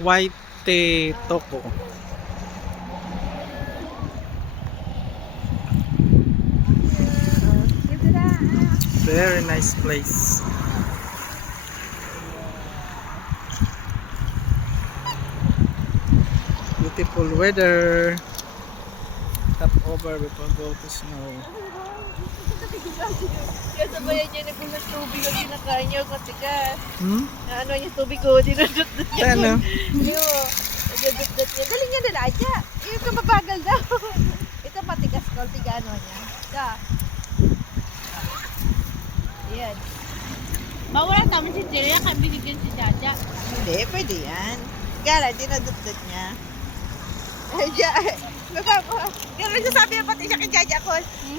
White Toko. Very nice place. Beautiful weather. Top over before go to snow. Kaya sabayan niya nagulat tubig ang kinakain niya katikas. Ano niya tubig ko, dinudot-dot niya. Ano? Yung, dinudot-dot niya. Galing niya nila, Aja. Yung kumabagal daw. Ito matigas ko, tigano niya. Ka. Ayan. Bawala naman si Tirya, kaya binigyan si Jaja. Hindi, pwede yan. Gara, dinudot-dot niya. Aja, baba mo. Gara, nagsasabi na pati siya kay Jaja ko.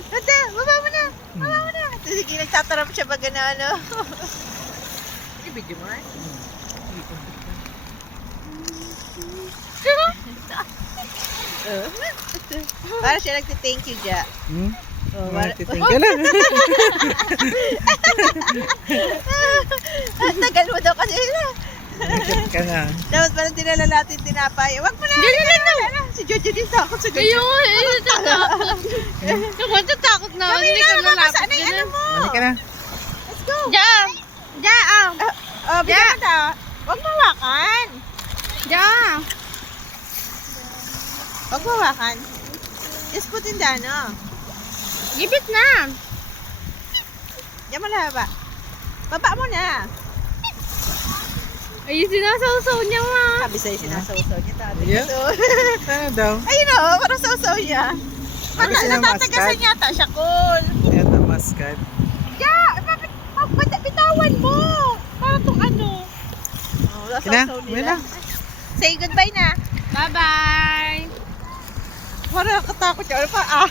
Tanda, baba mo na. Baba mo na. Sige, nagtatarap siya baga na ano. I-video mo eh. Para siya nagti-thank you, Ja. Oh, Titing ka lang. Ang tagal mo daw kasi na. Nagkat ka na. Dapat pala dinala natin tinapay. Wag mo na. Dinala na. Si Jojo din takot sa Jojo. Ayun, natatakot. Naku, natatakot na. Kami Hindi na, ka mabasa malapit na yung ano dyan. mo. Balik ka na. Let's go. Ja! Ja! Bigyan mo daw. Wag mo hawakan. Ja! Wag mo hawakan. Just put in the ano. Gipit na! Diyan mo lang baba. Baba mo na. Ay, sinasawsaw niya nga. Sabi sa'yo sinasawsaw niya dati. Yeah. So, Ano daw? ayun o, parang sawsaw niya. Gusto niya Natatagasan muskat? yata siya, cool. Ayan ang muskat. Yeah! Bitawan mo! Para itong ano. Oh, Kina, sawsaw may nila. na. Say goodbye na. Bye-bye! Parang nakatakot siya. Ano pa?